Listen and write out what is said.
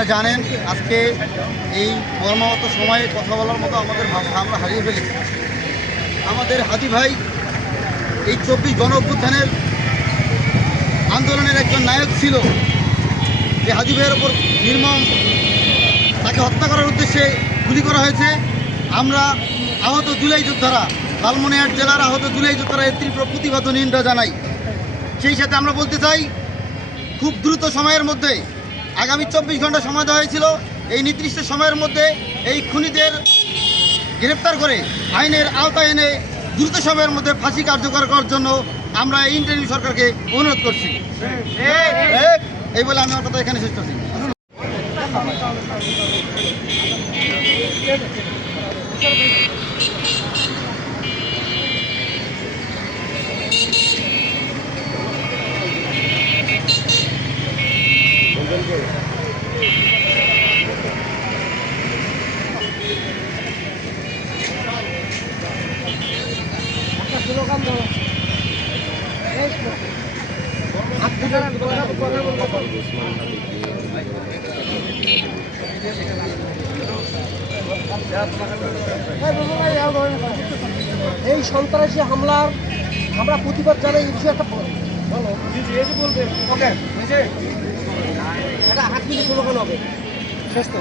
আপনারা জানেন আজকে এই মর্মাহত সময়ে কথা বলার মতো আমাদের ভাষা আমরা হারিয়ে ফেলেছি। আমাদের হাদি ভাই এই 24 গণ অভ্যুত্থানের আন্দোলনের একজন নায়ক ছিল। যে হাদি ভাইয়ের ওপর নির্মম তাকে হত্যা করার উদ্দেশ্যে গুলি করা হয়েছে। আমরা আহত জুলাই যোদ্ধারা, লালমনিরহাট জেলার আহত জুলাই যোদ্ধারা এর তীব্র প্রতিবাদ ও নিন্দা জানাই। সেই সাথে আমরা বলতে চাই, খুব দ্রুত সময়ের মধ্যে আগামী 24 ঘন্টা সময় দেওয়া হয়েছিল, এই নির্দিষ্ট সময়ের মধ্যে এই খুনিদের গ্রেপ্তার করে আইনের আওতায় এনে দ্রুত সময়ের মধ্যে ফাঁসি কার্যকর করার জন্য আমরা এই ইন্টারিম সরকারকে অনুরোধ করছি। এই বলে আমি আমার কথা এখানে শেষ করছি। এই সন্ত্রাসী হামলার আমরা প্রতিবাদ জানাই। এই বিষয়ে একটা বলো, বলবে ওকে এটা 8 মিনিট স্লোগান হবে শেষ তো।